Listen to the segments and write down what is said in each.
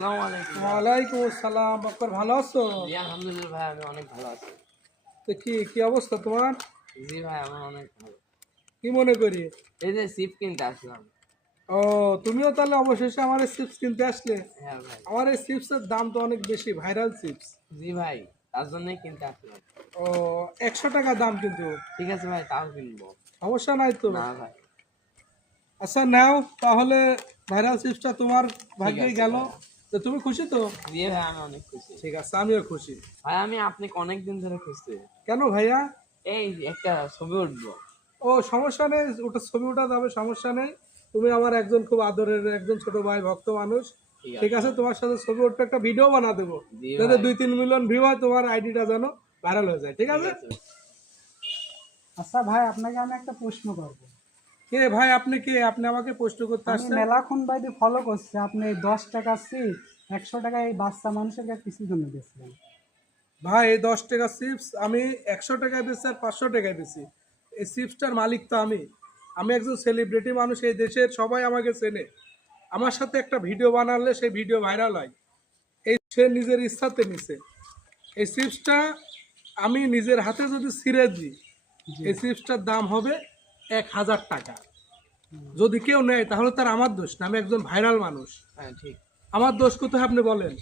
আসসালামু আলাইকুম। ওয়ালাইকুম আসসালাম। বক্কর, ভালো আছো? জি আলহামদুলিল্লাহ ভাই, আমি অনেক ভালো আছি। তো কি কি অবস্থা তোমার? জি ভাই, আমার অনেক ভালো। কি মনে করি? এই যে সিপ কিনতে আসলাম। ও, তুমিও তাহলে অবশেষে আমার এই চিপস কিনতে আসলে? হ্যাঁ ভাই। আমার এই চিপসের দাম তো অনেক বেশি, ভাইরাল চিপস। জি ভাই, তার জন্যই কিনতে আসলাম। ও, 100 টাকা দাম কিন্তু। ঠিক আছে ভাই, তাও কিনবো। সমস্যা নাই তো? না ভাই। আচ্ছা নাও তাহলে, ভাইরাল চিপসটা তোমার ঠিক ভাগ্যেই আছে গেল। ভাই। তো তুমি খুশি তো? জি ভাই, আমি অনেক খুশি। ঠিক আছে, আমিও খুশি। ভাই আমি আপনাকে অনেক দিন ধরে খুঁজছি। কেন ভাইয়া? এই একটা ছবি উঠবো। ও, সমস্যা নেই, ওটা ছবি ওঠা যাবে, সমস্যা নেই। তুমি আমার একজন খুব আদরের একজন ছোট ভাই, ভক্ত মানুষ। ঠিক আছে, তোমার সাথে ছবি উঠবে, একটা ভিডিও বানা দেবো, জি যাতে ভাই। 2-3 মিলিয়ন ভিউ হয়, তোমার আইডিটা যেন ভাইরাল হয়ে যায়। ঠিক ঠিক আছে? আছে। আচ্ছা ভাই, আপনাকে আমি একটা প্রশ্ন করব। কে ভাই, আপনি কে? আপনি আমাকে প্রশ্ন করতে আমি আসছেন? মেলাক্ষণ বাইরে ফলো করছি, আপনি এই 10 টাকা চিপ 100 টাকা এই বাচ্চা মানুষের কাছে কিছু জন্য বেচলেন। ভাই, এই 10 টাকা চিপস আমি 100 টাকায় বেচি আর 500 টাকায় বেচি। এই চিপসটার মালিক তো আমি। আমি একজন সেলিব্রিটি মানুষ, এই দেশের সবাই আমাকে চেনে। আমার সাথে একটা ভিডিও বানালে সেই ভিডিও ভাইরাল হয়, এই সে নিজের ইচ্ছাতে নিছে। এই চিপসটা আমি নিজের হাতে যদি ছিঁড়ে দিই, জি। এই চিপসটার দাম হবে 1000 টাকা। যদি কেউ নেয় তাহলে তার আমার দোষ না, আমি একজন ভাইরাল মানুষ। হ্যাঁ ঠিক। আমার দোষ কোথায় আপনি বলেন?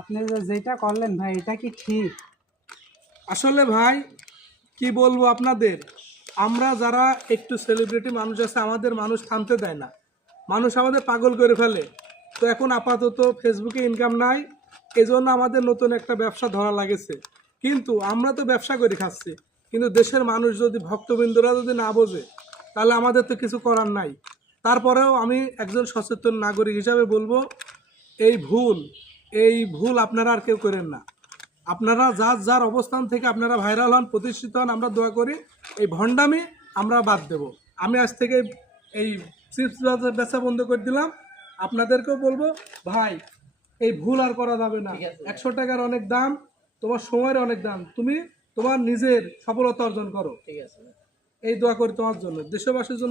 আপনি যেটা করলেন ভাই, এটা কি ঠিক? আসলে ভাই, কি বলবো আপনাদের, আমরা যারা একটু সেলিব্রিটি মানুষ আছে, আমাদের মানুষ থামতে দেয় না, মানুষ আমাদের পাগল করে ফেলে। তো এখন আপাতত ফেসবুকে ইনকাম নাই, এজন্য আমাদের নতুন একটা ব্যবসা ধরা লাগেছে। কিন্তু আমরা তো ব্যবসা করে খাচ্ছি, কিন্তু দেশের মানুষ যদি, ভক্তবৃন্দরা যদি না বোঝে, তাহলে আমাদের তো কিছু করার নাই। তারপরেও আমি একজন সচেতন নাগরিক হিসাবে বলবো, এই ভুল, এই ভুল আপনারা আর কেউ করেন না। আপনারা যার যার অবস্থান থেকে আপনারা ভাইরাল হন, প্রতিষ্ঠিত হন, আমরা দোয়া করি এই ভণ্ডামি আমরা বাদ দেব। আমি আজ থেকে এই চিপস বেচা বন্ধ করে দিলাম। আপনাদেরকেও বলবো, ভাই এই ভুল আর করা যাবে না। ঠিক আছে। 100 টাকার অনেক দাম, তোমার সময়ের অনেক দাম, তুমি তোমার নিজের সফলতা অর্জন করো। ঠিক আছে। এই দোয়া করি তোমার জন্য, দেশবাসীর জন্য।